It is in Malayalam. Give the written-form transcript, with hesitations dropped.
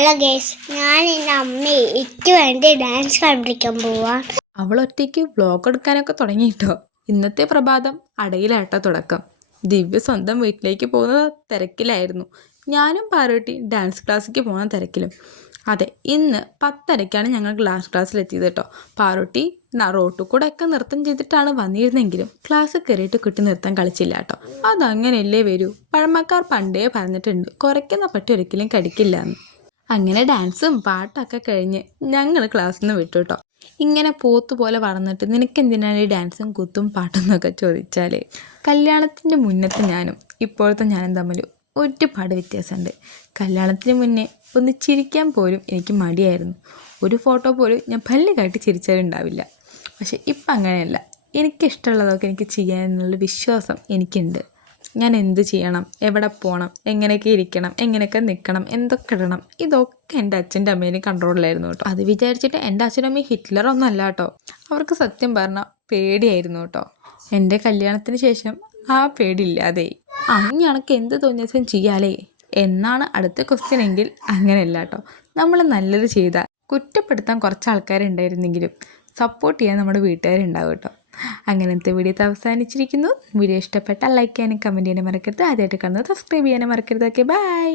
ഹലോ ഗേസ്, ഞാൻ എൻ്റെ അമ്മയെ എനിക്ക് വേണ്ടി ഡാൻസ് പഠിപ്പിക്കാൻ പോവാ. അവൾ ഒറ്റയ്ക്ക് വ്ലോഗ് എടുക്കാനൊക്കെ തുടങ്ങിയിട്ടോ. ഇന്നത്തെ പ്രഭാതം അടയിലാട്ടോ തുടക്കം. ദിവ്യ സ്വന്തം വീട്ടിലേക്ക് പോകുന്ന തിരക്കിലായിരുന്നു. ഞാനും പാർവതി ഡാൻസ് ക്ലാസ്സിലേക്ക് പോകുന്ന തിരക്കിലും. അതെ, ഇന്ന് 10:30 ഞങ്ങൾ ഡാൻസ് ക്ലാസ്സിലെത്തിയത് കേട്ടോ. പാർവതി റോട്ടിൽ കൂടെ ഒക്കെ നൃത്തം ചെയ്തിട്ടാണ് വന്നിരുന്നെങ്കിലും ക്ലാസ് കയറിയിട്ട് കുട്ടി നൃത്തം കളിച്ചില്ല കേട്ടോ. അതങ്ങനെയല്ലേ വരൂ. പഴമക്കാർ പണ്ടേ പറഞ്ഞിട്ടുണ്ട്, കുറയ്ക്കുന്ന പട്ടി ഒരിക്കലും കടിക്കില്ല എന്ന്. അങ്ങനെ ഡാൻസും പാട്ടൊക്കെ കഴിഞ്ഞ് ഞങ്ങൾ ക്ലാസ്സിൽ നിന്ന് വിട്ടു കേട്ടോ. ഇങ്ങനെ പോത്തുപോലെ വളർന്നിട്ട് നിനക്കെന്തിനാണ് ഈ ഡാൻസും കുത്തും പാട്ടും എന്നൊക്കെ ചോദിച്ചാൽ, കല്യാണത്തിൻ്റെ മുന്നത്തെ ഞാനും ഇപ്പോഴത്തെ ഞാനും തമ്മിൽ ഒരുപാട് വ്യത്യാസമുണ്ട്. കല്യാണത്തിന് മുന്നേ ഒന്ന് ചിരിക്കാൻ പോലും എനിക്ക് മടിയായിരുന്നു. ഒരു ഫോട്ടോ പോലും ഞാൻ പല്ല് കാട്ടി ചിരിച്ചാലുണ്ടാവില്ല. പക്ഷെ ഇപ്പം അങ്ങനെയല്ല. എനിക്കിഷ്ടമുള്ളതൊക്കെ എനിക്ക് ചെയ്യാനുള്ള വിശ്വാസം എനിക്കുണ്ട്. ഞാൻ എന്ത് ചെയ്യണം, എവിടെ പോകണം, എങ്ങനെയൊക്കെ ഇരിക്കണം, എങ്ങനെയൊക്കെ നിൽക്കണം, എന്തൊക്കെ ഇടണം, ഇതൊക്കെ എൻ്റെ അച്ഛൻ്റെ അമ്മേനെ കൺട്രോളിലായിരുന്നു കേട്ടോ. അത് വിചാരിച്ചിട്ട് എൻ്റെ അച്ഛനും അമ്മയും ഹിറ്റ്ലറൊന്നും അല്ല കേട്ടോ. അവർക്ക് സത്യം പറഞ്ഞാൽ പേടിയായിരുന്നു കേട്ടോ. എൻ്റെ കല്യാണത്തിന് ശേഷം ആ പേടിയില്ലാതെയായി. ഞങ്ങൾക്ക് എന്ത് തോന്നിയാലും ചെയ്യാലേ എന്നാണ് അടുത്ത ക്വസ്റ്റ്യൻ എങ്കിൽ അങ്ങനെയല്ല കേട്ടോ. നമ്മൾ നല്ലത് ചെയ്താൽ കുറ്റപ്പെടുത്താൻ കുറച്ച് ആൾക്കാരുണ്ടായിരുന്നെങ്കിലും സപ്പോർട്ട് ചെയ്യാൻ നമ്മുടെ വീട്ടുകാരുണ്ടാവും കേട്ടോ. അങ്ങനത്തെ വീഡിയോ അവസാനിച്ചിരിക്കുന്നു. വീഡിയോ ഇഷ്ടപ്പെട്ടാൽ ലൈക്ക് ചെയ്യാനും കമൻറ്റ് ചെയ്യാനും മറക്കരുത്. ആദ്യമായിട്ട് കാണുന്നത് സബ്സ്ക്രൈബ് ചെയ്യാനും മറക്കരുത്. Okay, by.